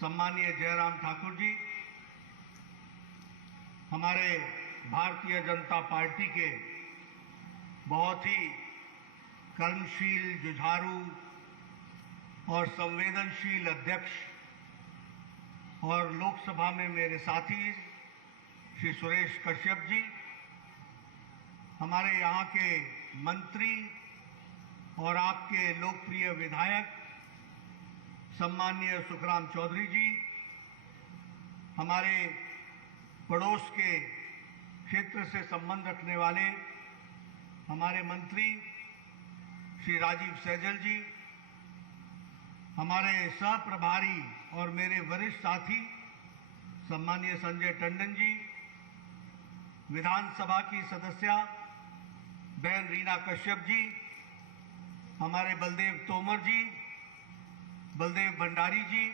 सम्मानीय जयराम ठाकुर जी, हमारे भारतीय जनता पार्टी के बहुत ही कर्मशील, जुझारू और संवेदनशील अध्यक्ष और लोकसभा में मेरे साथी श्री सुरेश कश्यप जी, हमारे यहाँ के मंत्री और आपके लोकप्रिय विधायक सम्मानीय सुखराम चौधरी जी, हमारे पड़ोस के क्षेत्र से संबंध रखने वाले हमारे मंत्री श्री राजीव सैजल जी, हमारे सह प्रभारी और मेरे वरिष्ठ साथी सम्मानीय संजय टंडन जी, विधानसभा की सदस्या बहन रीना कश्यप जी, हमारे बलदेव तोमर जी, बलदेव भंडारी जी,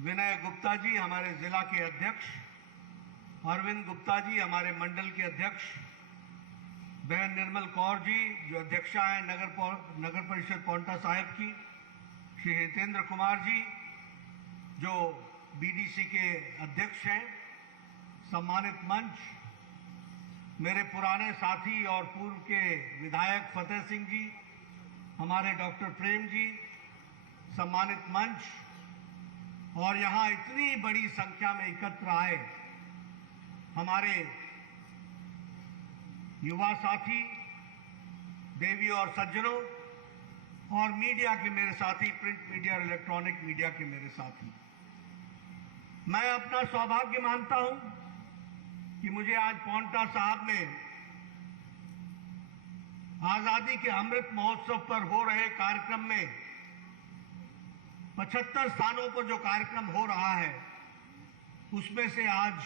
विनय गुप्ता जी, हमारे जिला के अध्यक्ष, अरविंद गुप्ता जी, हमारे मंडल के अध्यक्ष, बहन निर्मल कौर जी जो अध्यक्षा हैं नगर परिषद पांवटा साहिब की, श्री हितेंद्र कुमार जी जो बीडीसी के अध्यक्ष हैं, सम्मानित मंच, मेरे पुराने साथी और पूर्व के विधायक फतेह सिंह जी, हमारे डॉक्टर प्रेम जी, सम्मानित मंच और यहाँ इतनी बड़ी संख्या में एकत्र आए हमारे युवा साथी, देवी और सज्जनों और मीडिया के मेरे साथी, प्रिंट मीडिया और इलेक्ट्रॉनिक मीडिया के मेरे साथी, मैं अपना सौभाग्य मानता हूं कि मुझे आज पांवटा साहिब में आजादी के अमृत महोत्सव पर हो रहे कार्यक्रम में 75 स्थानों पर जो कार्यक्रम हो रहा है उसमें से आज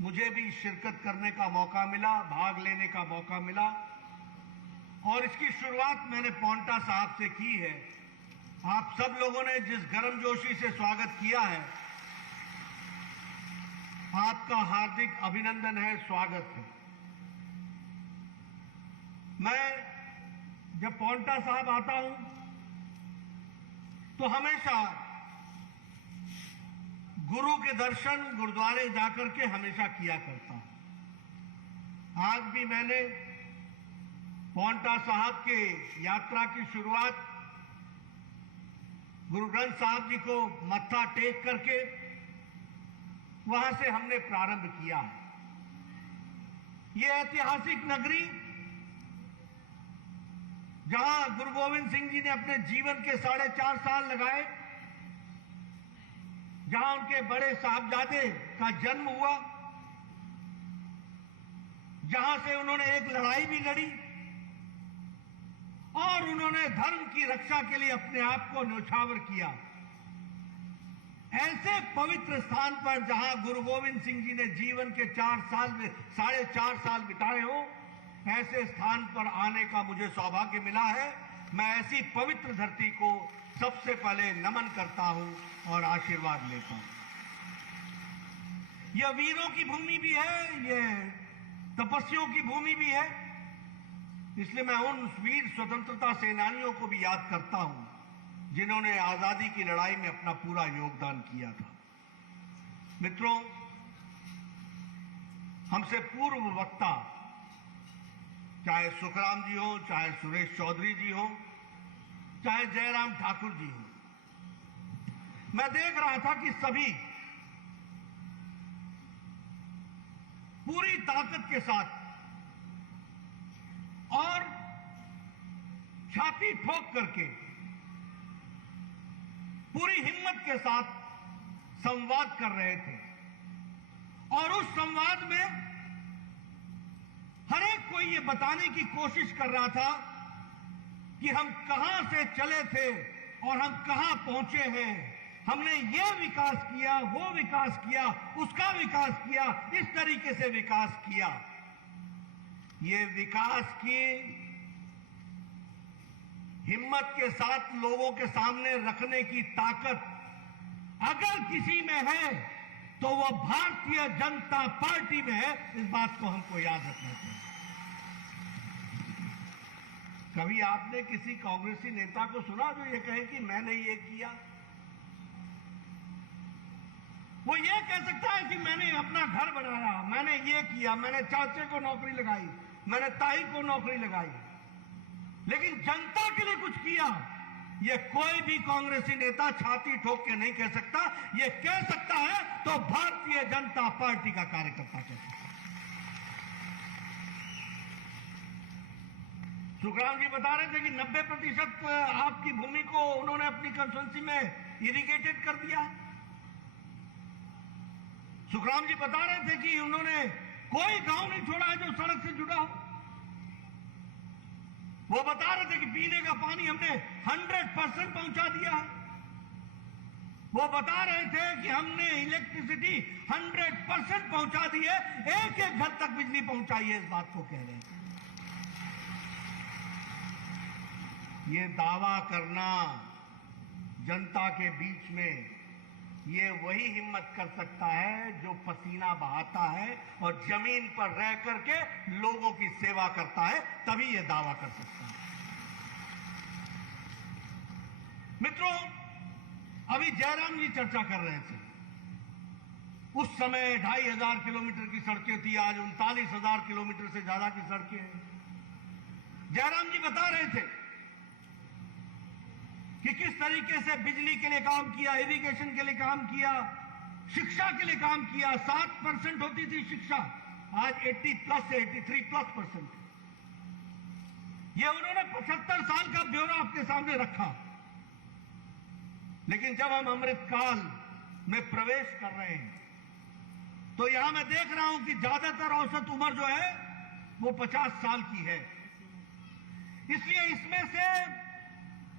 मुझे भी शिरकत करने का मौका मिला, भाग लेने का मौका मिला और इसकी शुरुआत मैंने पांवटा साहिब से की है। आप सब लोगों ने जिस गर्मजोशी से स्वागत किया है, आपका हार्दिक अभिनंदन है, स्वागत है। मैं जब पांवटा साहिब आता हूं तो हमेशा गुरु के दर्शन गुरुद्वारे जाकर के हमेशा किया करता हूं। आज भी मैंने पांवटा साहिब के यात्रा की शुरुआत गुरु ग्रंथ साहिब जी को मत्था टेक करके वहां से हमने प्रारंभ किया है। यह ऐतिहासिक नगरी जहां गुरु गोविंद सिंह जी ने अपने जीवन के 4.5 साल लगाए, जहां उनके बड़े साहबजादे का जन्म हुआ, जहां से उन्होंने एक लड़ाई भी लड़ी और उन्होंने धर्म की रक्षा के लिए अपने आप को न्यौछावर किया। ऐसे पवित्र स्थान पर जहां गुरु गोविंद सिंह जी ने जीवन के 4.5 साल बिताए हो, ऐसे स्थान पर आने का मुझे सौभाग्य मिला है। मैं ऐसी पवित्र धरती को सबसे पहले नमन करता हूं और आशीर्वाद लेता हूं। यह वीरों की भूमि भी है, यह तपस्वियों की भूमि भी है, इसलिए मैं उन वीर स्वतंत्रता सेनानियों को भी याद करता हूं जिन्होंने आजादी की लड़ाई में अपना पूरा योगदान किया था। मित्रों, हमसे पूर्व वक्ता चाहे सुखराम जी हो, चाहे सुरेश चौधरी जी हो, चाहे जयराम ठाकुर जी हो, मैं देख रहा था कि सभी पूरी ताकत के साथ और छाती ठोक करके पूरी हिम्मत के साथ संवाद कर रहे थे और उस संवाद में हर एक कोई ये बताने की कोशिश कर रहा था कि हम कहां से चले थे और हम कहां पहुंचे हैं। हमने ये विकास किया, वो विकास किया, उसका विकास किया, इस तरीके से विकास किया। ये विकास की हिम्मत के साथ लोगों के सामने रखने की ताकत अगर किसी में है तो वो भारतीय जनता पार्टी में है। इस बात को हमको याद रखना चाहिए। कभी आपने किसी कांग्रेसी नेता को सुना जो ये कहे कि मैंने ये किया? वो ये कह सकता है कि मैंने अपना घर बनाया, मैंने ये किया, मैंने चाचे को नौकरी लगाई, मैंने ताई को नौकरी लगाई, लेकिन जनता के लिए कुछ किया, ये कोई भी कांग्रेसी नेता छाती ठोक के नहीं कह सकता। ये कह सकता है तो भारतीय जनता पार्टी का कार्यकर्ता कह सकता है। सुखराम जी बता रहे थे कि 90% आपकी भूमि को उन्होंने अपनी कंस्टिट्यूंसी में इरिगेटेड कर दिया। सुखराम जी बता रहे थे कि उन्होंने कोई गांव नहीं छोड़ा है जो सड़क से जुड़ा हो। वो बता रहे थे कि पीने का पानी हमने 100% पहुंचा दिया है। वो बता रहे थे कि हमने इलेक्ट्रिसिटी 100% पहुंचा दी है, एक एक घर तक बिजली पहुंचाई है, इस बात को कह रहे हैं। ये दावा करना जनता के बीच में, ये वही हिम्मत कर सकता है जो पसीना बहाता है और जमीन पर रह करके लोगों की सेवा करता है, तभी ये दावा कर सकता है। मित्रों, अभी जयराम जी चर्चा कर रहे थे। उस समय 2500 किलोमीटर की सड़कें थी, आज 39,000 किलोमीटर से ज्यादा की सड़कें हैं। जयराम जी बता रहे थे कि किस तरीके से बिजली के लिए काम किया, इरिगेशन के लिए काम किया, शिक्षा के लिए काम किया। 7% होती थी शिक्षा, आज 80+ से 83+%। ये उन्होंने 75 साल का ब्यौरा आपके सामने रखा। लेकिन जब हम अमृतकाल में प्रवेश कर रहे हैं तो यहां मैं देख रहा हूं कि ज्यादातर औसत उम्र जो है वो 50 साल की है। इसलिए इसमें से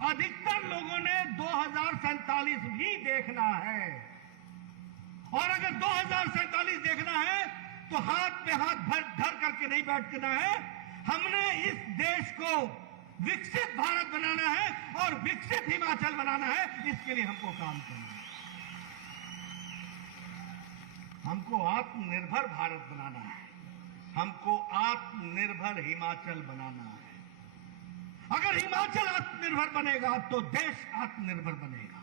अधिकतर लोगों ने 2047 भी देखना है, और अगर 2047 देखना है तो हाथ पे हाथ धर करके नहीं बैठना है। हमने इस देश को विकसित भारत बनाना है और विकसित हिमाचल बनाना है। इसके लिए हमको काम करना है। हमको आत्मनिर्भर भारत बनाना है, हमको आत्मनिर्भर हिमाचल बनाना है। अगर हिमाचल आत्मनिर्भर बनेगा तो देश आत्मनिर्भर बनेगा,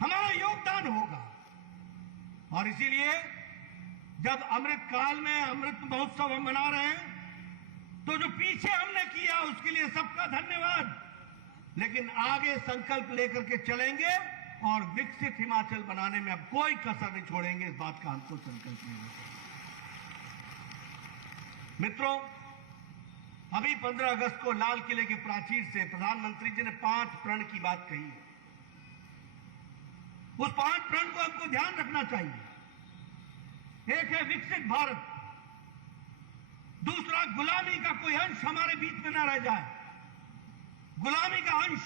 हमारा योगदान होगा। और इसीलिए जब अमृतकाल में अमृत महोत्सव हम मना रहे हैं तो जो पीछे हमने किया उसके लिए सबका धन्यवाद, लेकिन आगे संकल्प लेकर के चलेंगे और विकसित हिमाचल बनाने में अब कोई कसर नहीं छोड़ेंगे। इस बात का हमको संकल्प लेना चाहिए। मित्रों, अभी 15 अगस्त को लाल किले के प्राचीर से प्रधानमंत्री जी ने 5 प्रण की बात कही है। उस 5 प्रण को हमको ध्यान रखना चाहिए। एक है विकसित भारत, दूसरा गुलामी का कोई अंश हमारे बीच में ना रह जाए। गुलामी का अंश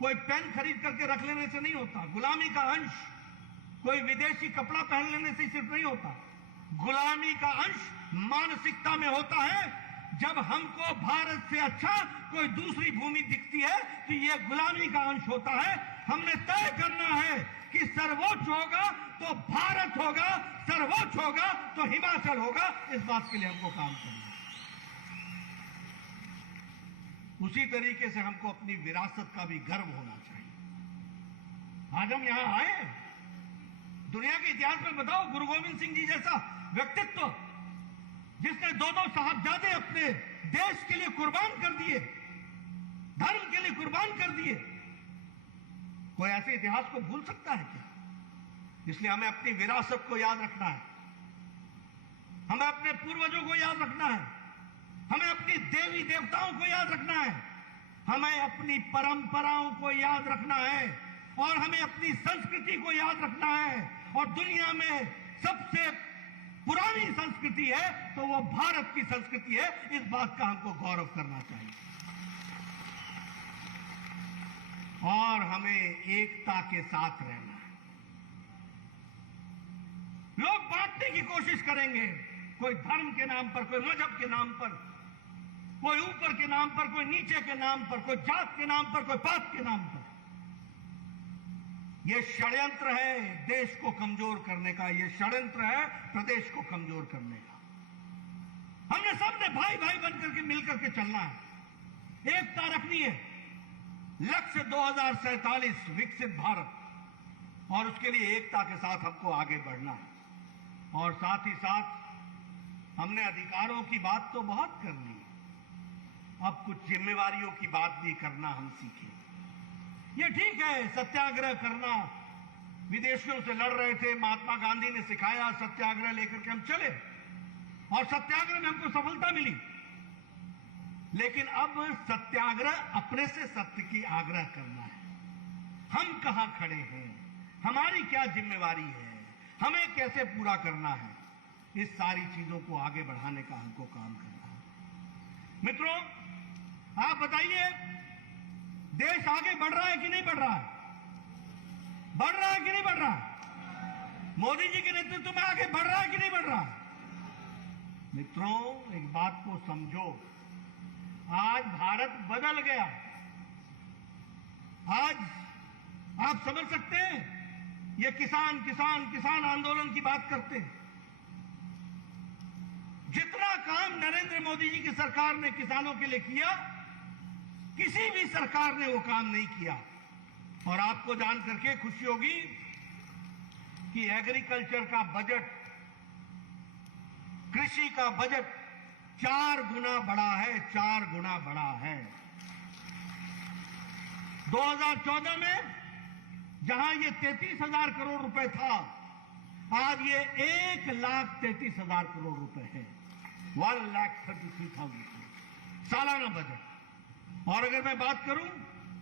कोई पेन खरीद करके रख लेने से नहीं होता, गुलामी का अंश कोई विदेशी कपड़ा पहन लेने से सिर्फ नहीं होता। गुलामी का अंश मानसिकता में होता है। जब हमको भारत से अच्छा कोई दूसरी भूमि दिखती है तो यह गुलामी का अंश होता है। हमने तय करना है कि सर्वोच्च होगा तो भारत होगा, सर्वोच्च होगा तो हिमाचल होगा। इस बात के लिए हमको काम करना है। उसी तरीके से हमको अपनी विरासत का भी गर्व होना चाहिए। आज हम यहां आए, दुनिया के इतिहास में बताओ, गुरु गोविंद सिंह जी जैसा व्यक्तित्व जिसने 2 साहबजादे अपने देश के लिए कुर्बान कर दिए, धर्म के लिए कुर्बान कर दिए, कोई ऐसे इतिहास को भूल सकता है क्या? इसलिए हमें अपनी विरासत को याद रखना है, हमें अपने पूर्वजों को याद रखना है, हमें अपनी देवी देवताओं को याद रखना है, हमें अपनी परंपराओं को याद रखना है, और हमें अपनी संस्कृति को याद रखना है। और दुनिया में सबसे पुरानी संस्कृति है तो वो भारत की संस्कृति है। इस बात का हमको गौरव करना चाहिए और हमें एकता के साथ रहना है। लोग बांटने की कोशिश करेंगे, कोई धर्म के नाम पर, कोई मजहब के नाम पर, कोई ऊपर के नाम पर, कोई नीचे के नाम पर, कोई जात के नाम पर, कोई पात के नाम पर। यह षड्यंत्र है देश को कमजोर करने का, यह षड्यंत्र है प्रदेश को कमजोर करने का। हमने सबने भाई भाई बनकर के मिलकर के चलना है, एकता रखनी है। लक्ष्य 2047 विकसित भारत, और उसके लिए एकता के साथ हमको आगे बढ़ना है। और साथ ही साथ हमने अधिकारों की बात तो बहुत कर ली, अब कुछ जिम्मेवारियों की बात भी करना हम सीखें। ये ठीक है सत्याग्रह करना, विदेशियों से लड़ रहे थे, महात्मा गांधी ने सिखाया, सत्याग्रह लेकर के हम चले और सत्याग्रह में हमको सफलता मिली। लेकिन अब सत्याग्रह अपने से सत्य की आग्रह करना है। हम कहां खड़े हैं, हमारी क्या जिम्मेवारी है, हमें कैसे पूरा करना है, इस सारी चीजों को आगे बढ़ाने का हमको काम करना है। मित्रों, आप बताइए, देश आगे बढ़ रहा है कि नहीं बढ़ रहा है? बढ़ रहा है कि नहीं बढ़ रहा है? मोदी जी के नेतृत्व में आगे बढ़ रहा है कि नहीं बढ़ रहा है? मित्रों, एक बात को समझो, आज भारत बदल गया। आज आप समझ सकते हैं, ये किसान किसान किसान आंदोलन की बात करते हैं। जितना काम नरेंद्र मोदी जी की सरकार ने किसानों के लिए किया, किसी भी सरकार ने वो काम नहीं किया। और आपको जान करके खुशी होगी कि एग्रीकल्चर का बजट, कृषि का बजट 4 गुना बढ़ा है, 4 गुना बढ़ा है। 2014 में जहां ये 33,000 करोड़ रुपए था, आज ये 1,33,000 करोड़ रुपए है। 1,33,000 सालाना बजट। और अगर मैं बात करूं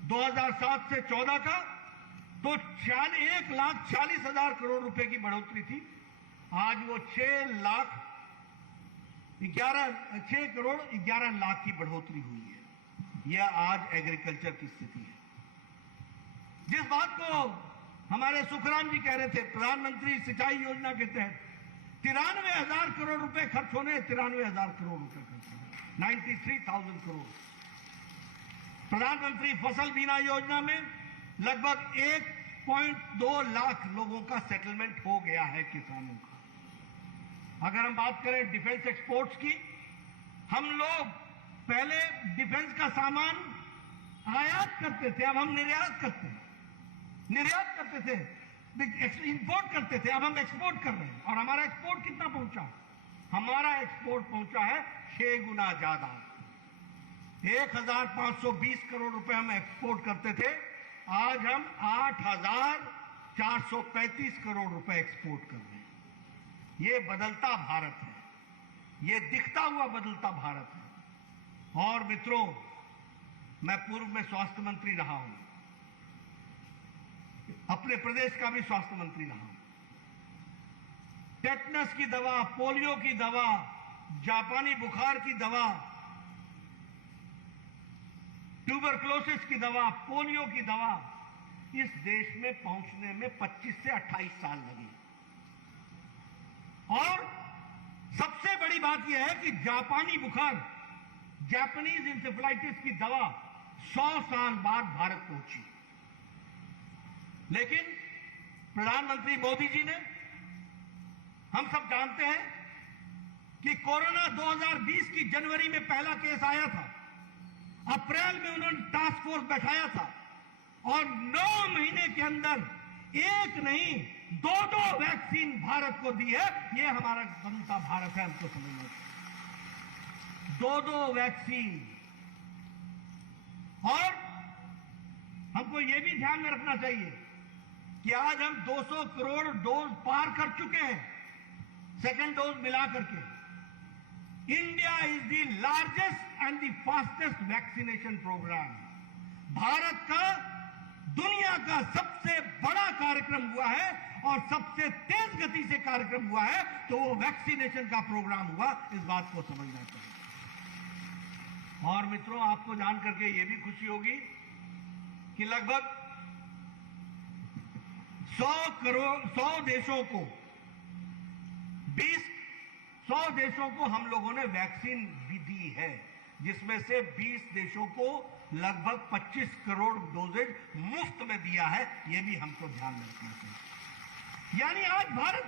2007 से 14 का, तो 1,40,000 करोड़ रुपए की बढ़ोतरी थी। आज वो 6 करोड़ 11 लाख की बढ़ोतरी हुई है। यह आज एग्रीकल्चर की स्थिति है। जिस बात को हमारे सुखराम जी कह रहे थे, प्रधानमंत्री सिंचाई योजना के तहत 93,000 करोड़ रुपए खर्च होने, 93,000 करोड़ रुपए खर्च होने, 93,000 करोड़। प्रधानमंत्री फसल बीमा योजना में लगभग 1.2 लाख लोगों का सेटलमेंट हो गया है किसानों का। अगर हम बात करें डिफेंस एक्सपोर्ट्स की, हम लोग पहले डिफेंस का सामान आयात करते थे, अब हम निर्यात करते हैं। निर्यात करते थे, इंपोर्ट करते थे, अब हम एक्सपोर्ट कर रहे हैं। और हमारा एक्सपोर्ट कितना पहुंचा? हमारा एक्सपोर्ट पहुंचा है 6 गुना ज्यादा। 1,520 करोड़ रुपए हम एक्सपोर्ट करते थे, आज हम 8,435 करोड़ रुपए एक्सपोर्ट कर रहे हैं। ये बदलता भारत है, ये दिखता हुआ बदलता भारत है। और मित्रों, मैं पूर्व में स्वास्थ्य मंत्री रहा हूं, अपने प्रदेश का भी स्वास्थ्य मंत्री रहा हूं। टेटनस की दवा, पोलियो की दवा, जापानी बुखार की दवा, ट्यूबरक्लोसिस की दवा, पोलियो की दवा इस देश में पहुंचने में 25 से 28 साल लगे। और सबसे बड़ी बात यह है कि जापानी बुखार, जापानीज इंसेफेलाइटिस की दवा 100 साल बाद भारत पहुंची। लेकिन प्रधानमंत्री मोदी जी ने, हम सब जानते हैं कि कोरोना 2020 की जनवरी में पहला केस आया था, अप्रैल में उन्होंने टास्क फोर्स बैठाया था और 9 महीने के अंदर एक नहीं 2 वैक्सीन भारत को दी है। यह हमारा बदलता भारत है, हमको समझना चाहिए। 2 वैक्सीन। और हमको यह भी ध्यान में रखना चाहिए कि आज हम 200 करोड़ डोज पार कर चुके हैं, सेकेंड डोज मिला करके। India is the largest and the fastest vaccination programme. Bharat का दुनिया का सबसे बड़ा कार्यक्रम हुआ है और सबसे तेज गति से कार्यक्रम हुआ है, तो वो वैक्सीनेशन का प्रोग्राम हुआ। इस बात को समझना चाहिए। और मित्रों, आपको जान करके ये भी खुशी होगी कि लगभग 100 देशों को 100 देशों को हम लोगों ने वैक्सीन भी दी है, जिसमें से 20 देशों को लगभग 25 करोड़ डोजेज मुफ्त में दिया है। यह भी हमको ध्यान में रखना चाहिए। यानी आज भारत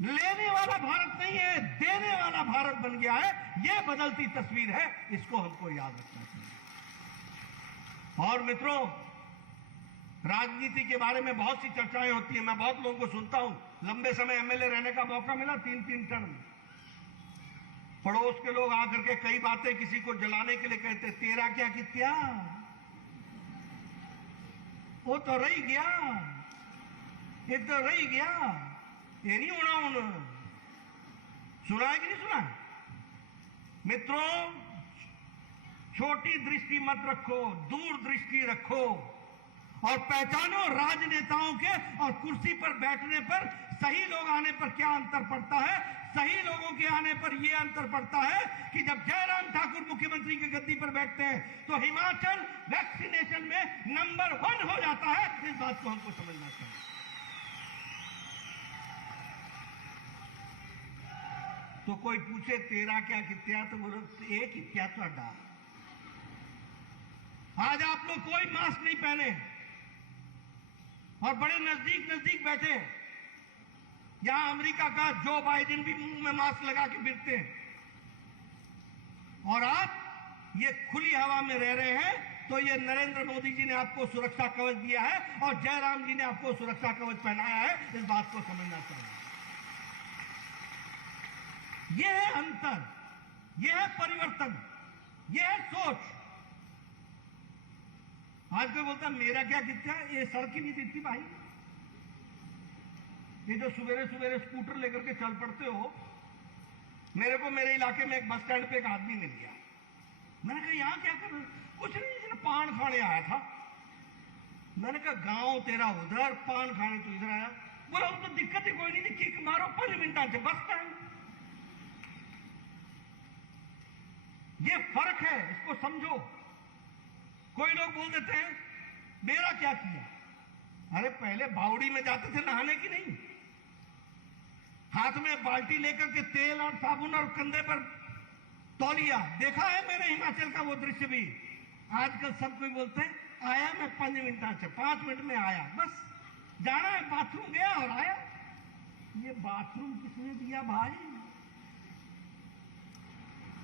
लेने वाला भारत नहीं है, देने वाला भारत बन गया है। यह बदलती तस्वीर है, इसको हमको याद रखना चाहिए। और मित्रों, राजनीति के बारे में बहुत सी चर्चाएं होती है, मैं बहुत लोगों को सुनता हूं। लंबे समय एमएलए रहने का मौका मिला, 3-3 टर्म। पड़ोस के लोग आकर के कई बातें किसी को जलाने के लिए कहते, तेरा क्या कित्या, वो तो रही गया, ये तो रही गया, ये नहीं होना होना। सुना है कि नहीं सुना? मित्रों, छोटी दृष्टि मत रखो, दूर दृष्टि रखो और पहचानो राजनेताओं के और कुर्सी पर बैठने पर, सही लोग आने पर क्या अंतर पड़ता है। सही लोगों के आने पर यह अंतर पड़ता है कि जब जयराम ठाकुर मुख्यमंत्री की गद्दी पर बैठते हैं तो हिमाचल वैक्सीनेशन में नंबर 1 हो जाता है। इस बात को हमको समझना चाहिए। तो कोई पूछे तेरा क्या कित्या, तो बोलो एक कित्या तो अड्डा। आज आप लोग कोई मास्क नहीं पहने और बड़े नजदीक नजदीक बैठे। यहां अमेरिका का जो बाइडेन भी मुंह में मास्क लगा के फिरते हैं और आप ये खुली हवा में रह रहे हैं। तो ये नरेंद्र मोदी जी ने आपको सुरक्षा कवच दिया है और जयराम जी ने आपको सुरक्षा कवच पहनाया है। इस बात को समझना चाहिए। यह है अंतर, यह है परिवर्तन, यह है सोच। आज कोई बोलता मेरा क्या कितना, ये सड़क ही नहीं दिखती भाई। ये जो सवेरे सवेरे स्कूटर लेकर के चल पड़ते हो। मेरे को मेरे इलाके में एक बस स्टैंड पे एक आदमी मिल गया। मैंने कहा यहां क्या कर रहे? कुछ नहीं, इसने पान खाने आया था। मैंने कहा गांव तेरा उधर, पान खाने तो इधर आया। बोला तो दिक्कत ही कोई नहीं थी, किक मारो 5 मिनट से बस स्टैंड। ये फर्क है, इसको समझो। कोई लोग बोल देते हैं मेरा क्या किया। अरे पहले बावड़ी में जाते थे नहाने की नहीं, हाथ में बाल्टी लेकर के तेल और साबुन और कंधे पर तौलिया। देखा है मैंने हिमाचल का वो दृश्य भी। आजकल सब कोई बोलते हैं आया मैं 5 मिनट से, 5 मिनट में आया, बस जाना है बाथरूम गया और आया। ये बाथरूम किसने दिया भाई?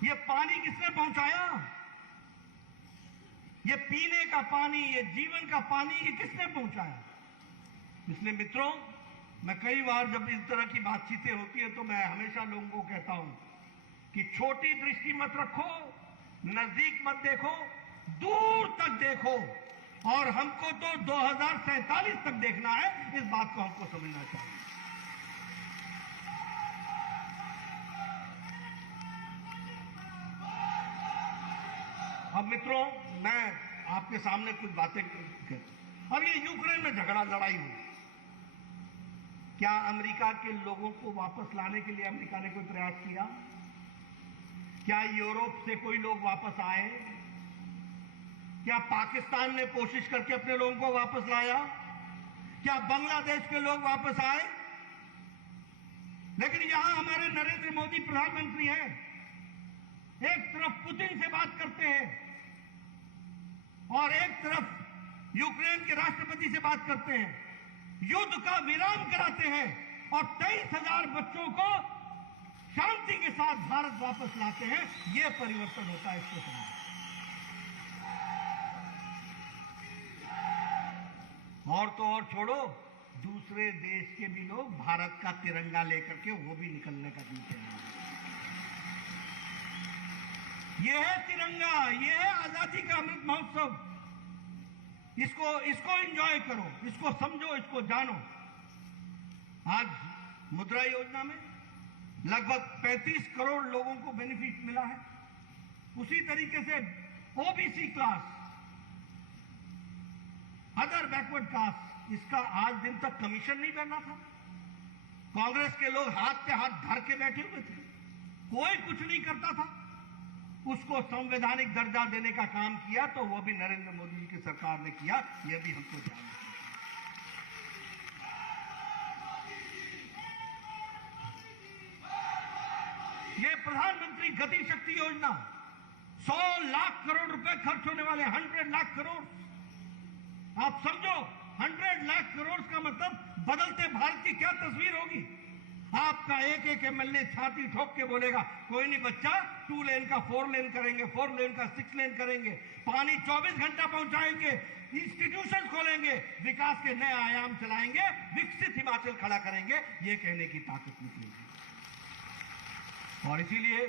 ये पानी किसने पहुंचाया? ये पीने का पानी, ये जीवन का पानी, ये किसने पहुंचाया? इसलिए मित्रों, मैं कई बार जब इस तरह की बातचीतें होती है तो मैं हमेशा लोगों को कहता हूं कि छोटी दृष्टि मत रखो, नजदीक मत देखो, दूर तक देखो। और हमको तो 2047 तक देखना है। इस बात को हमको समझना चाहिए। अब मित्रों, मैं आपके सामने कुछ बातें अब ये यूक्रेन में झगड़ा लड़ाई हुई, क्या अमेरिका के लोगों को वापस लाने के लिए अमेरिका ने कोई प्रयास किया? क्या यूरोप से कोई लोग वापस आए? क्या पाकिस्तान ने कोशिश करके अपने लोगों को वापस लाया? क्या बांग्लादेश के लोग वापस आए? लेकिन यहां हमारे नरेंद्र मोदी प्रधानमंत्री हैं, एक तरफ पुतिन से बात करते हैं और एक तरफ यूक्रेन के राष्ट्रपति से बात करते हैं, युद्ध का विराम कराते हैं और 23,000 बच्चों को शांति के साथ भारत वापस लाते हैं। यह परिवर्तन होता है, इसको समझो। और तो और छोड़ो, दूसरे देश के भी लोग भारत का तिरंगा लेकर के वो भी निकलने का दिन हैं। यह है तिरंगा, यह है आजादी का अमृत महोत्सव। इसको एंजॉय करो, इसको समझो, इसको जानो। आज मुद्रा योजना में लगभग 35 करोड़ लोगों को बेनिफिट मिला है। उसी तरीके से OBC class, other backward caste, इसका आज दिन तक कमीशन नहीं भरना था। कांग्रेस के लोग हाथ पे हाथ धर के बैठे हुए थे, कोई कुछ नहीं करता था। उसको संवैधानिक दर्जा देने का काम किया तो वो भी नरेंद्र मोदी जी की सरकार ने किया। यह भी हमको ध्यान रखना चाहिए। ये प्रधानमंत्री गति शक्ति योजना 100 लाख करोड़ रुपए खर्च होने वाले, 100 लाख करोड़। आप समझो, 100 लाख करोड़ का मतलब बदलते भारत की क्या तस्वीर होगी। आपका एक एक एमएलए छाती ठोक के बोलेगा कोई नहीं बच्चा, 2 लेन का 4 लेन करेंगे, 4 लेन का 6 लेन करेंगे, पानी 24 घंटा पहुंचाएंगे, इंस्टीट्यूशन खोलेंगे, विकास के नए आयाम चलाएंगे, विकसित हिमाचल खड़ा करेंगे, ये कहने की ताकत निकलेगी। और इसीलिए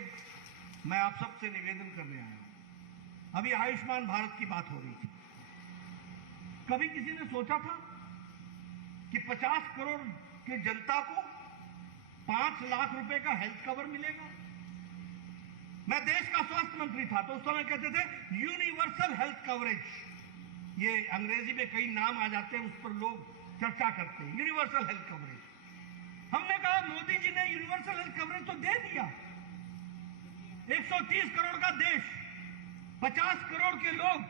मैं आप सबसे निवेदन करने आया हूं। अभी आयुष्मान भारत की बात हो रही थी। कभी किसी ने सोचा था कि 50 करोड़ की जनता को 5 लाख रुपए का हेल्थ कवर मिलेगा? मैं देश का स्वास्थ्य मंत्री था तो उस समय कहते थे यूनिवर्सल हेल्थ कवरेज। ये अंग्रेजी में कई नाम आ जाते हैं, उस पर लोग चर्चा करते हैं। Universal health coverage. हमने कहा मोदी जी ने यूनिवर्सल हेल्थ कवरेज तो दे दिया। 130 करोड़ का देश, 50 करोड़ के लोग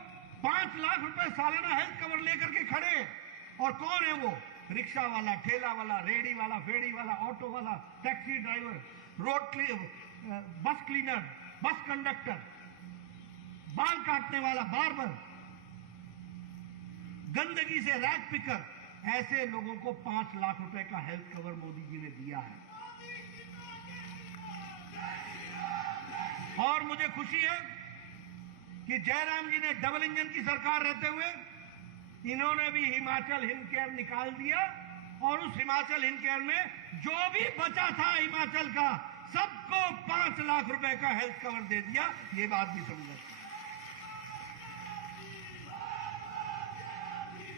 5 लाख रुपए सालाना हेल्थ कवर लेकर के खड़े। और कौन है वो? रिक्शा वाला, ठेला वाला, रेडी वाला, फेड़ी वाला, ऑटो वाला, टैक्सी ड्राइवर, बस क्लीनर, बस कंडक्टर, बाल काटने वाला, बार्बर, गंदगी से रैग पिकर, ऐसे लोगों को 5 लाख रुपए का हेल्थ कवर मोदी जी ने दिया है। और मुझे खुशी है कि जयराम जी ने डबल इंजन की सरकार रहते हुए इन्होंने भी हिमाचल हिमकेयर निकाल दिया और उस हिमाचल हिमकेयर में जो भी बचा था हिमाचल का, सबको 5 लाख रुपए का हेल्थ कवर दे दिया। ये बात भी समझ।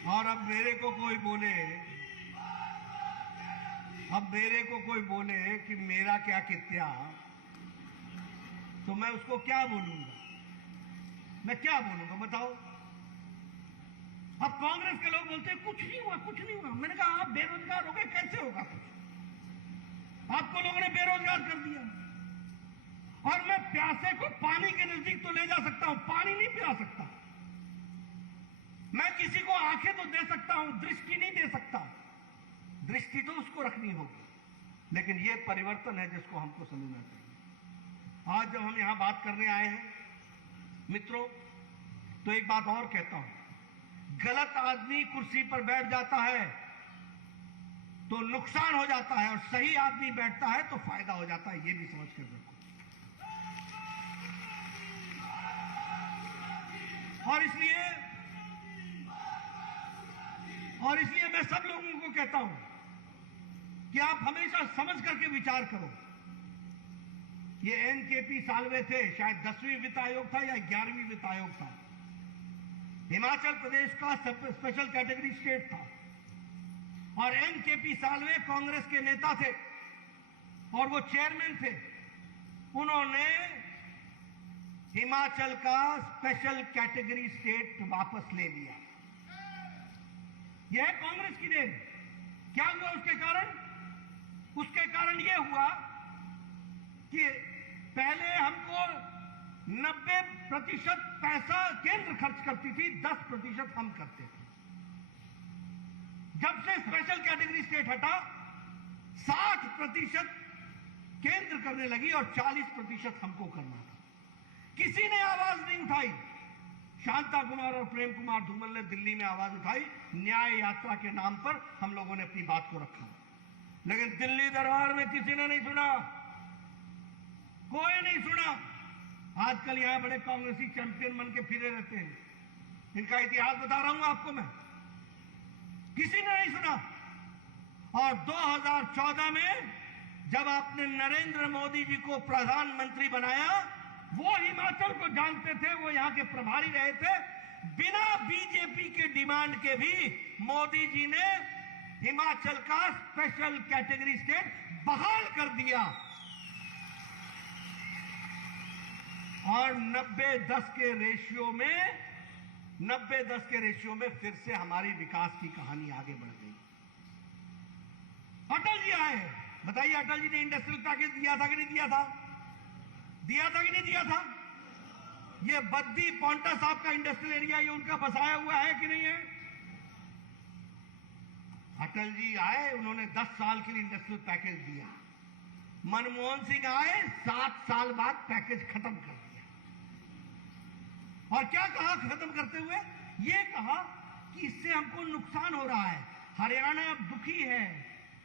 और अब मेरे को कोई बोले कि मेरा क्या कित्या, तो मैं उसको क्या बोलूंगा? मैं क्या बोलूंगा बताओ? अब कांग्रेस के लोग बोलते हैं कुछ नहीं हुआ, कुछ नहीं हुआ। मैंने कहा आप बेरोजगार हो गए, कैसे होगा कुछ? आपको लोगों ने बेरोजगार कर दिया। और मैं प्यासे को पानी के नजदीक तो ले जा सकता हूं, पानी नहीं पिला सकता। मैं किसी को आंखें तो दे सकता हूं, दृष्टि नहीं दे सकता। दृष्टि तो उसको रखनी होगी, लेकिन यह परिवर्तन है जिसको हमको समझना चाहिए। आज जब हम यहां बात करने आए हैं मित्रों, तो एक बात और कहता हूं, गलत आदमी कुर्सी पर बैठ जाता है तो नुकसान हो जाता है, और सही आदमी बैठता है तो फायदा हो जाता है। यह भी समझ कर रखो। और इसलिए मैं सब लोगों को कहता हूं कि आप हमेशा समझ करके विचार करो। ये एनकेपी साल्वे थे, शायद 10वीं वित्त आयोग था या 11वीं वित्त आयोग था। हिमाचल प्रदेश का स्पेशल कैटेगरी स्टेट था और एनकेपी साल्वे कांग्रेस के नेता थे और वो चेयरमैन थे। उन्होंने हिमाचल का स्पेशल कैटेगरी स्टेट वापस ले लिया। यह है कांग्रेस की देन। क्या हुआ उसके कारण? उसके कारण यह हुआ कि पहले हमको 90% पैसा केंद्र खर्च करती थी, 10% हम करते थे। जब से स्पेशल कैटेगरी स्टेट हटा, 60% केंद्र करने लगी और 40% हमको करना था। किसी ने आवाज नहीं उठाई। शांता कुमार और प्रेम कुमार धूमल ने दिल्ली में आवाज उठाई, न्याय यात्रा के नाम पर हम लोगों ने अपनी बात को रखा, लेकिन दिल्ली दरबार में किसी ने नहीं सुना, कोई नहीं सुना। आजकल यहां बड़े कांग्रेसी चैंपियन बन के फिरे रहते हैं, इनका इतिहास बता रहा हूं आपको मैं। किसी ने नहीं सुना। और 2014 में जब आपने नरेंद्र मोदी जी को प्रधानमंत्री बनाया, वो हिमाचल को जानते थे, वो यहां के प्रभारी रहे थे। बिना बीजेपी के डिमांड के भी मोदी जी ने हिमाचल का स्पेशल कैटेगरी स्टेट बहाल कर दिया और 90-10 के रेशियो में फिर से हमारी विकास की कहानी आगे बढ़ गई। अटल जी आए, बताइए अटल जी ने इंडस्ट्रियल पैकेज दिया था कि नहीं दिया था? दिया था कि नहीं दिया था? ये बद्दी पॉन्टा साहब का इंडस्ट्रियल एरिया ये उनका बसाया हुआ है कि नहीं है? अटल जी आए, उन्होंने 10 साल के लिए इंडस्ट्रियल पैकेज दिया। मनमोहन सिंह आए, 7 साल बाद पैकेज खत्म कर दिया। और क्या कहा खत्म करते हुए? ये कहा कि इससे हमको नुकसान हो रहा है, हरियाणा अब दुखी है,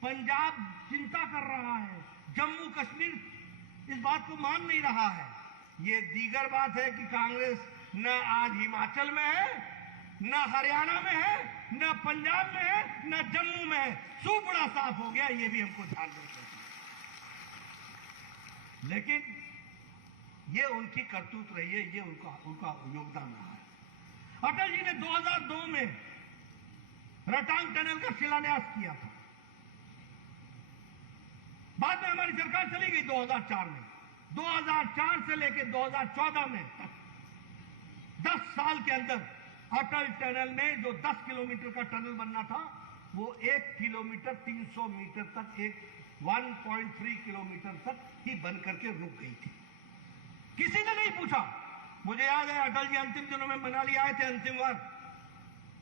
पंजाब चिंता कर रहा है, जम्मू कश्मीर इस बात को मान नहीं रहा है। ये दीगर बात है कि कांग्रेस न आज हिमाचल में है न हरियाणा में है, न पंजाब में है, न जम्मू में है। सुपड़ा साफ हो गया, ये भी हमको ध्यान रखना चाहिए। लेकिन ये उनकी करतूत रही है, ये उनका योगदान रहा है। अटल जी ने 2002 में रटांग टनल का शिलान्यास किया था। बाद में हमारी सरकार चली गई 2004 में। 2004 से लेकर 2014 में तक 10 साल के अंदर अटल टनल में जो 10 किलोमीटर का टनल बनना था, वो 1 किलोमीटर 300 मीटर तक, 1.3 किलोमीटर तक ही बन करके रुक गई थी। किसी ने नहीं पूछा। मुझे याद है अटल जी अंतिम दिनों में मनाली आए थे, अंतिम बार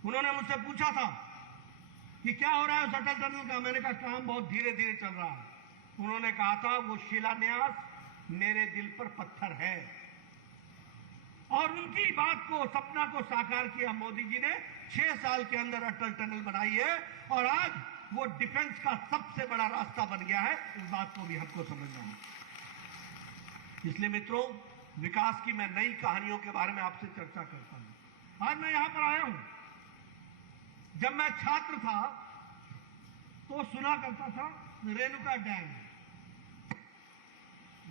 उन्होंने मुझसे पूछा था कि क्या हो रहा है उस अटल टनल का। मैंने कहा काम बहुत धीरे धीरे चल रहा है। उन्होंने कहा था वो शिलान्यास मेरे दिल पर पत्थर है। और उनकी बात को, सपना को साकार किया मोदी जी ने। 6 साल के अंदर अटल टनल बनाई है और आज वो डिफेंस का सबसे बड़ा रास्ता बन गया है। इस बात को भी हमको समझना है। इसलिए मित्रों, विकास की मैं नई कहानियों के बारे में आपसे चर्चा करता हूं। आज मैं यहां पर आया हूं। जब मैं छात्र था तो सुना करता था रेणुका डैम।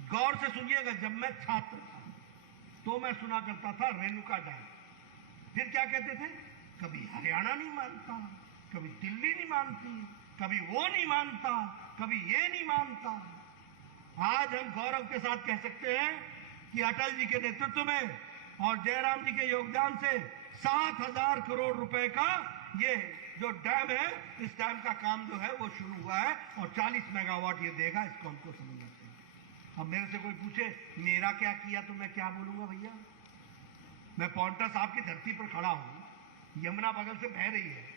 गौर से सुनिएगा, जब मैं छात्र था तो मैं सुना करता था रेणुका डैम। फिर क्या कहते थे, कभी हरियाणा नहीं मानता, कभी दिल्ली नहीं मानती, कभी वो नहीं मानता, कभी ये नहीं मानता। आज हम गौरव के साथ कह सकते हैं कि अटल जी के नेतृत्व में और जयराम जी के योगदान से 7,000 करोड़ रुपए का ये जो डैम है, इस डैम का काम जो है वो शुरू हुआ है और 40 मेगावाट ये देगा। इसको हमको समझना चाहिए। अब मेरे से कोई पूछे मेरा क्या किया तो मैं क्या बोलूंगा भैया। मैं पौंटा साहब की धरती पर खड़ा हूं, यमुना बगल से बह रही है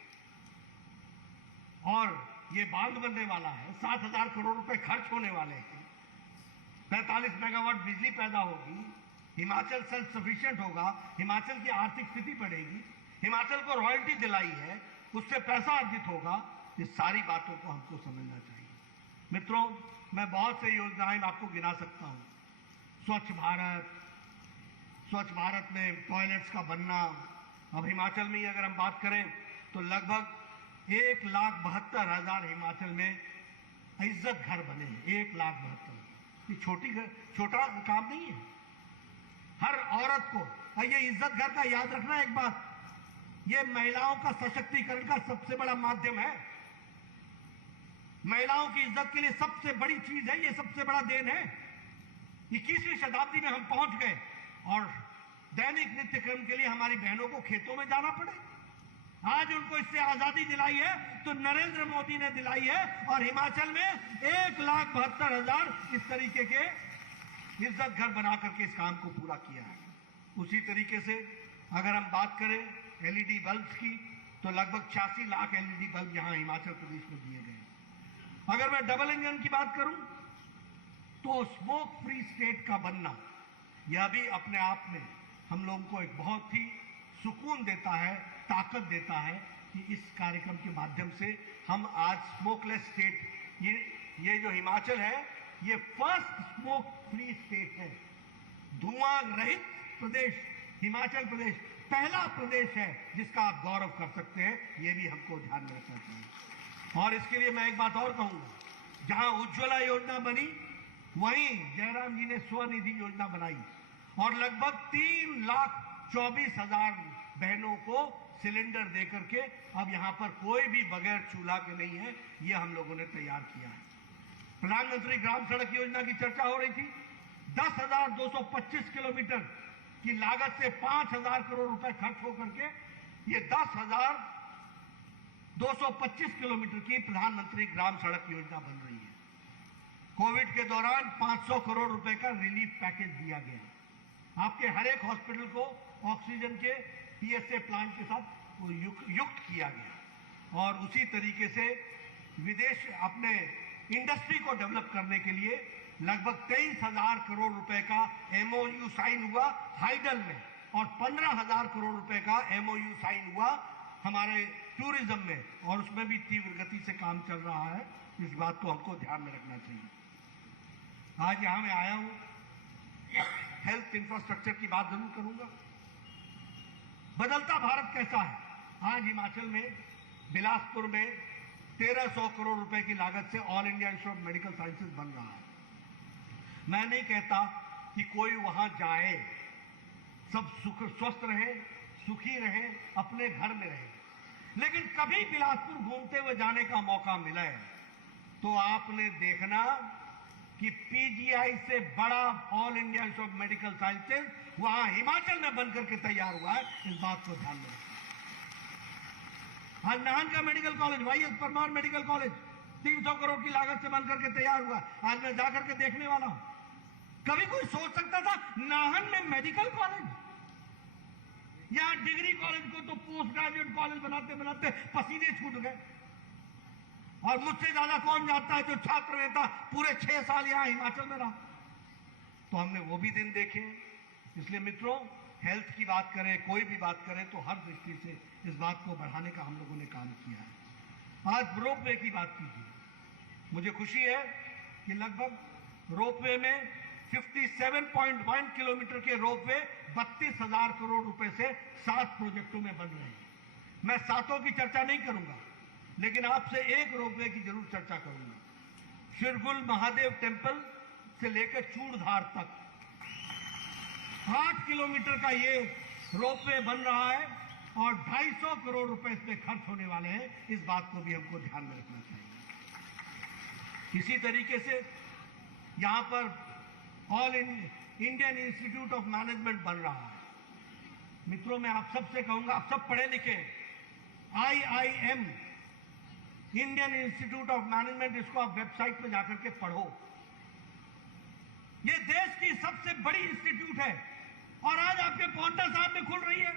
और ये बांध बनने वाला है। 7,000 करोड़ रुपए खर्च होने वाले हैं। 45 मेगावाट बिजली पैदा होगी। हिमाचल सेल्फ सफिशिएंट होगा। हिमाचल की आर्थिक स्थिति बढ़ेगी। हिमाचल को रॉयल्टी दिलाई है, उससे पैसा अर्जित होगा। ये सारी बातों को हमको समझना चाहिए। मित्रों, मैं बहुत से योजनाएं आपको गिना सकता हूं। स्वच्छ भारत में टॉयलेट्स का बनना। अब हिमाचल में ही अगर हम बात करें तो लगभग 1,72,000 हिमाचल में इज्जत घर बने हैं। 1,72,000। ये छोटा काम नहीं है। हर औरत को ये इज्जत घर का याद रखना एक बात, ये महिलाओं का सशक्तिकरण का सबसे बड़ा माध्यम है। महिलाओं की इज्जत के लिए सबसे बड़ी चीज है, ये सबसे बड़ा देन है। 21वीं शताब्दी में हम पहुंच गए और दैनिक नित्य कर्म के लिए हमारी बहनों को खेतों में जाना पड़े। आज उनको इससे आजादी दिलाई है तो नरेंद्र मोदी ने दिलाई है। और हिमाचल में 1,72,000 इस तरीके के इज्जत घर बना करके इस काम को पूरा किया है। उसी तरीके से अगर हम बात करें एलईडी बल्ब्स की, तो लगभग 86 लाख एलईडी बल्ब यहां हिमाचल प्रदेश में दिए गए। अगर मैं डबल इंजन की बात करूं तो स्मोक फ्री स्टेट का बनना, यह भी अपने आप में हम लोगों को एक बहुत ही सुकून देता है, ताकत देता है कि इस कार्यक्रम के माध्यम से हम आज स्मोकलेस स्टेट, ये जो हिमाचल है ये फर्स्ट स्मोक फ्री स्टेट है। धुआं रहित प्रदेश हिमाचल प्रदेश पहला प्रदेश है जिसका आप गौरव कर सकते हैं। ये भी हमको ध्यान में रखना चाहिए। और इसके लिए मैं एक बात और कहूंगा, जहां उज्ज्वला योजना बनी वहीं जयराम जी ने स्वनिधि योजना बनाई और लगभग 3,24,000 बहनों को सिलेंडर देकर के अब यहां पर कोई भी बगैर चूल्हा के नहीं है। ये हम लोगों ने तैयार किया है। प्रधानमंत्री ग्राम सड़क योजना की चर्चा हो रही थी। 10,225 किलोमीटर की लागत से 5,000 करोड़ रुपए खर्च होकर के ये 10,225 किलोमीटर की प्रधानमंत्री ग्राम सड़क योजना बन रही है। कोविड के दौरान 500 करोड़ रुपए का रिलीफ पैकेज दिया गया। आपके हर एक हॉस्पिटल को ऑक्सीजन के पीएसए प्लांट के साथ युक्त किया गया। और उसी तरीके से विदेश अपने इंडस्ट्री को डेवलप करने के लिए लगभग 23,000 करोड़ रुपए का एमओयू साइन हुआ हाइडल में और 15,000 करोड़ रुपए का एमओयू साइन हुआ हमारे टूरिज्म में, और उसमें भी तीव्र गति से काम चल रहा है। इस बात को हमको ध्यान में रखना चाहिए। आज यहां मैं आया हूं, हेल्थ इंफ्रास्ट्रक्चर की बात जरूर करूंगा। बदलता भारत कैसा है। आज हिमाचल में बिलासपुर में 1300 करोड़ रुपए की लागत से all India institute of medical sciences बन रहा है। मैं नहीं कहता कि कोई वहां जाए, सब स्वस्थ रहे, सुखी रहे, अपने घर में रहे, लेकिन कभी बिलासपुर घूमते हुए जाने का मौका मिला है तो आपने देखना कि पीजीआई से बड़ा all India institute of medical sciences वहां हिमाचल में बनकर के तैयार हुआ है। इस बात को ध्यान में रखना। आज नाहन का medical college, YS Parmar medical college 300 crore की लागत से बनकर के तैयार हुआ। आज मैं जाकर के देखने वाला हूं। कभी कोई सोच सकता था नाहन में मेडिकल कॉलेज या डिग्री कॉलेज को तो पोस्ट ग्रेजुएट कॉलेज बनाते बनाते पसीने छूट गए। और मुझसे ज्यादा कौन जानता है जो छात्र नेता पूरे 6 साल यहां हिमाचल में रहा। तो हमने वो भी दिन देखे। इसलिए मित्रों, हेल्थ की बात करें, कोई भी बात करें, तो हर दृष्टि से इस बात को बढ़ाने का हम लोगों ने काम किया है। आज रोपवे की बात कीजिए। मुझे खुशी है कि लगभग रोपवे में 57.1 किलोमीटर के रोपवे 32,000 करोड़ रुपए से 7 प्रोजेक्टों में बन रहे हैं। मैं 7 की चर्चा नहीं करूंगा, लेकिन आपसे एक रोपवे की जरूर चर्चा करूंगा। शिरगुल महादेव टेम्पल से लेकर चूड़धार तक 8 किलोमीटर का ये रोपवे बन रहा है और 250 करोड़ रुपए इसमें खर्च होने वाले हैं। इस बात को भी हमको ध्यान में रखना चाहिए। इसी तरीके से यहां पर all Indian institute of management बन रहा है। मित्रों, मैं आप सबसे कहूंगा, आप सब पढ़े लिखे, IIM Indian institute of management, इसको आप वेबसाइट पे जाकर के पढ़ो। ये देश की सबसे बड़ी इंस्टीट्यूट है और आज आपके पौंटा साहब में खुल रही है।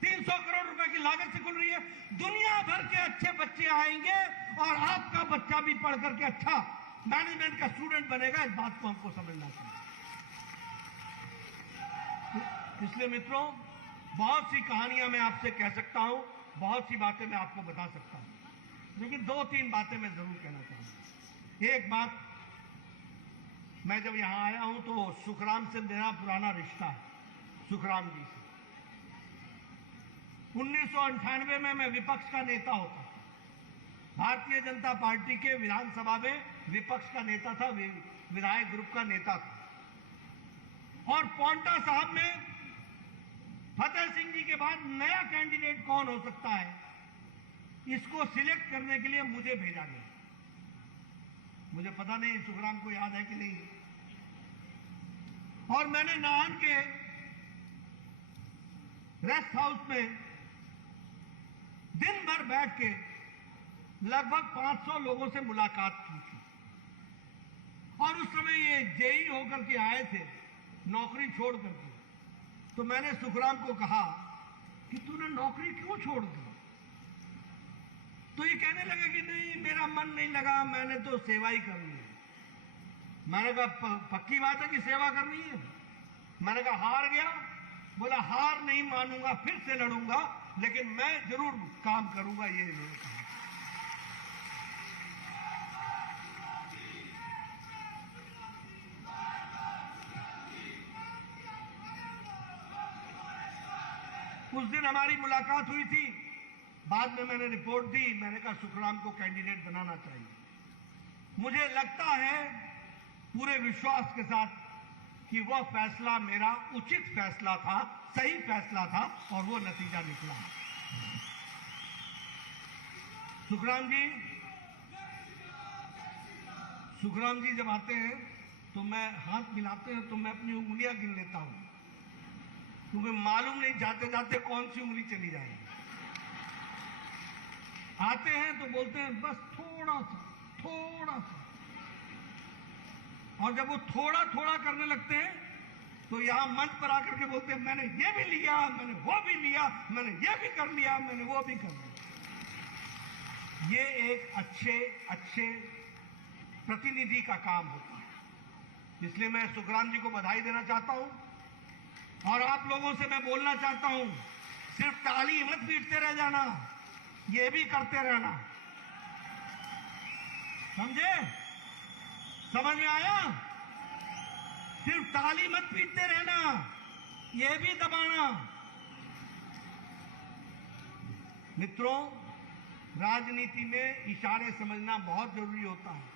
300 करोड़ रुपए की लागत से खुल रही है। दुनिया भर के अच्छे बच्चे आएंगे और आपका बच्चा भी पढ़ करके अच्छा मैनेजमेंट का स्टूडेंट बनेगा। इस बात को हमको समझना चाहिए। इसलिए मित्रों, बहुत सी कहानियां मैं आपसे कह सकता हूं, बहुत सी बातें मैं आपको बता सकता हूं, लेकिन 2-3 बातें मैं जरूर कहना चाहूंगा। एक बात, मैं जब यहां आया हूं तो सुखराम से मेरा पुराना रिश्ता है, सुखराम जी से। 1998 में मैं विपक्ष का नेता होता था, भारतीय जनता पार्टी के विधानसभा में विपक्ष का नेता था, विधायक ग्रुप का नेता था। और पौंटा साहब में फतेह सिंह जी के बाद नया कैंडिडेट कौन हो सकता है, इसको सिलेक्ट करने के लिए मुझे भेजा गया। मुझे पता नहीं सुखराम को याद है कि नहीं। और मैंने नाहन के रेस्ट हाउस में दिन भर बैठ के लगभग 500 लोगों से मुलाकात की थी। और उस समय ये जेई होकर के आए थे, नौकरी छोड़ करके। तो मैंने सुखराम को कहा कि तूने नौकरी क्यों छोड़ दी? तो ये कहने लगा कि नहीं, मेरा मन नहीं लगा, मैंने तो सेवा ही करनी है। मैंने कहा पक्की बात है कि सेवा करनी है? मैंने कहा हार गया? बोला हार नहीं मानूंगा, फिर से लड़ूंगा, लेकिन मैं जरूर काम करूंगा। ये मैंने कहा। उस दिन हमारी मुलाकात हुई थी। बाद में मैंने रिपोर्ट दी, मैंने कहा सुखराम को कैंडिडेट बनाना चाहिए। मुझे लगता है पूरे विश्वास के साथ कि वह फैसला मेरा उचित फैसला था, सही फैसला था और वो नतीजा निकला। सुखराम जी जब आते हैं तो मैं हाथ मिलाते हैं तो मैं अपनी उंगलियां गिन लेता हूं, क्योंकि मालूम नहीं जाते जाते कौन सी उंगली चली जाएगी। आते हैं तो बोलते हैं बस थोड़ा सा, थोड़ा सा। और जब वो थोड़ा थोड़ा करने लगते हैं तो यहां मंच पर आकर के बोलते हैं मैंने ये भी लिया, मैंने वो भी लिया, मैंने ये भी कर लिया, मैंने वो भी कर लिया। ये एक अच्छे प्रतिनिधि का काम होता है। इसलिए मैं सुखराम जी को बधाई देना चाहता हूं और आप लोगों से मैं बोलना चाहता हूं, सिर्फ ताली मत पीटते रह जाना, ये भी करते रहना। समझे? समझ में आया? सिर्फ ताली मत पीटते रहना, ये भी दबाना। मित्रों, राजनीति में इशारे समझना बहुत जरूरी होता है।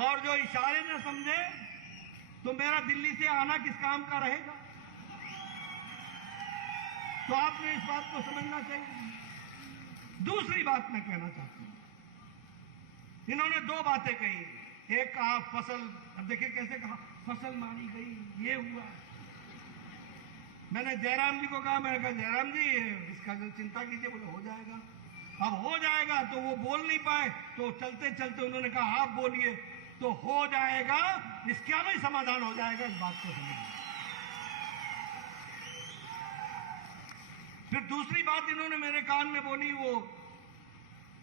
और जो इशारे न समझे तो मेरा दिल्ली से आना किस काम का रहेगा। तो आपने इस बात को समझना चाहिए। दूसरी बात मैं कहना चाहता हूं, इन्होंने दो बातें कही। एक कहा फसल, अब देखिए कैसे कहा, फसल मारी गई, ये हुआ। मैंने जयराम जी को कहा, मैंने कहा जयराम जी इसका जो चिंता कीजिए। बोले हो जाएगा। अब हो जाएगा तो वो बोल नहीं पाए, तो चलते चलते उन्होंने कहा आप बोलिए, तो हो जाएगा, इसका भी समाधान हो जाएगा। इस बात को समझिए। फिर दूसरी बात इन्होंने मेरे कान में बोली, वो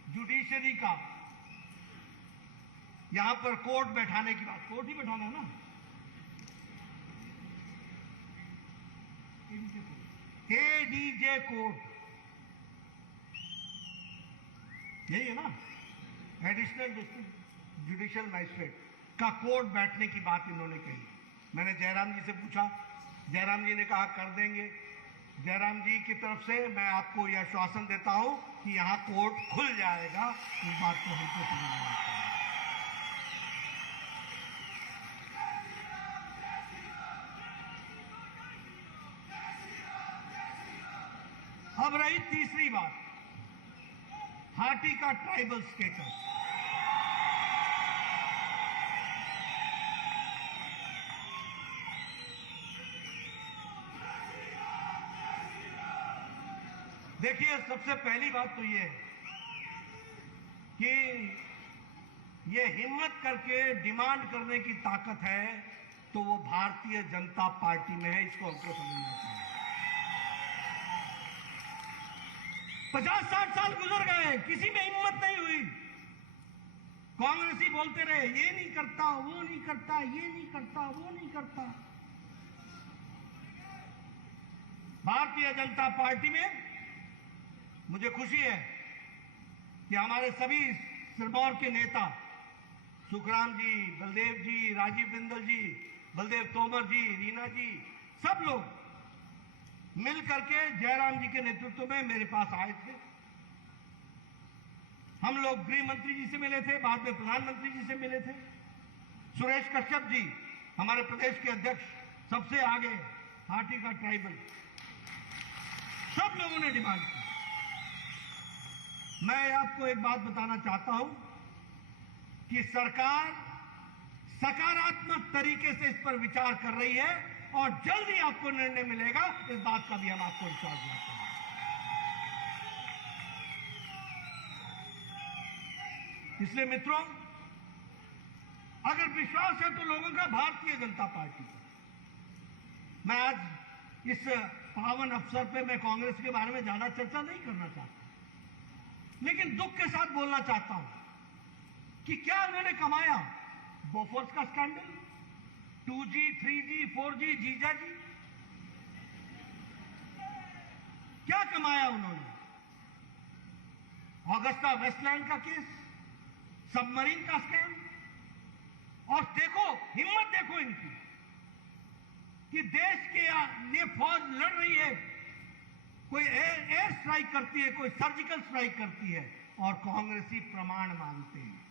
जुडिशरी का, यहां पर कोर्ट बैठाने की बात। कोर्ट ही बैठाना ना, एडीजे कोर्ट, यही है ना, एडिशनल डिस्ट्रिक्ट जुडिशियल मैजिस्ट्रेट का कोर्ट बैठने की बात इन्होंने कही। मैंने जयराम जी से पूछा, जयराम जी ने कहा कर देंगे। जयराम जी की तरफ से मैं आपको यह आश्वासन देता हूं कि यहां कोर्ट खुल जाएगा। इस बात को हमको समझना है। अब रही तीसरी बात, हाटी का ट्राइबल स्टेटस। देखिए, सबसे पहली बात तो ये है कि ये हिम्मत करके डिमांड करने की ताकत है तो वो भारतीय जनता पार्टी में है। इसको हमको समझना चाहिए। 50-60 साल गुजर गए, किसी में हिम्मत नहीं हुई। कांग्रेसी बोलते रहे ये नहीं करता, वो नहीं करता, ये नहीं करता, वो नहीं करता। भारतीय जनता पार्टी में मुझे खुशी है कि हमारे सभी सिरमौर के नेता, सुखराम जी, बलदेव जी, राजीव बिंदल जी, बलदेव तोमर जी, रीना जी, सब लोग मिल करके जयराम जी के नेतृत्व में मेरे पास आए थे। हम लोग गृह मंत्री जी से मिले थे, बाद में प्रधानमंत्री जी से मिले थे। सुरेश कश्यप जी हमारे प्रदेश के अध्यक्ष, सबसे आगे हाटी का ट्राइबल, सब लोगों ने डिमांड की। मैं आपको एक बात बताना चाहता हूं कि सरकार सकारात्मक तरीके से इस पर विचार कर रही है और जल्द ही आपको निर्णय मिलेगा। इस बात का भी हम आपको विश्वास दिलाते हैं। इसलिए मित्रों, अगर विश्वास है तो लोगों का भारतीय जनता पार्टी पर। मैं आज इस पावन अवसर पे मैं कांग्रेस के बारे में ज्यादा चर्चा नहीं करना चाहता, लेकिन दुख के साथ बोलना चाहता हूं कि क्या उन्होंने कमाया। बोफोर्स का स्कैंडल, 2G, 3G, 4G, जीजा जी, क्या कमाया उन्होंने। ऑगस्टा वेस्टलैंड का केस, सबमरीन का स्कैम, और देखो हिम्मत देखो इनकी कि देश के लिए फौज लड़ रही है, कोई एयर स्ट्राइक करती है, कोई सर्जिकल स्ट्राइक करती है, और कांग्रेसी प्रमाण मांगते हैं।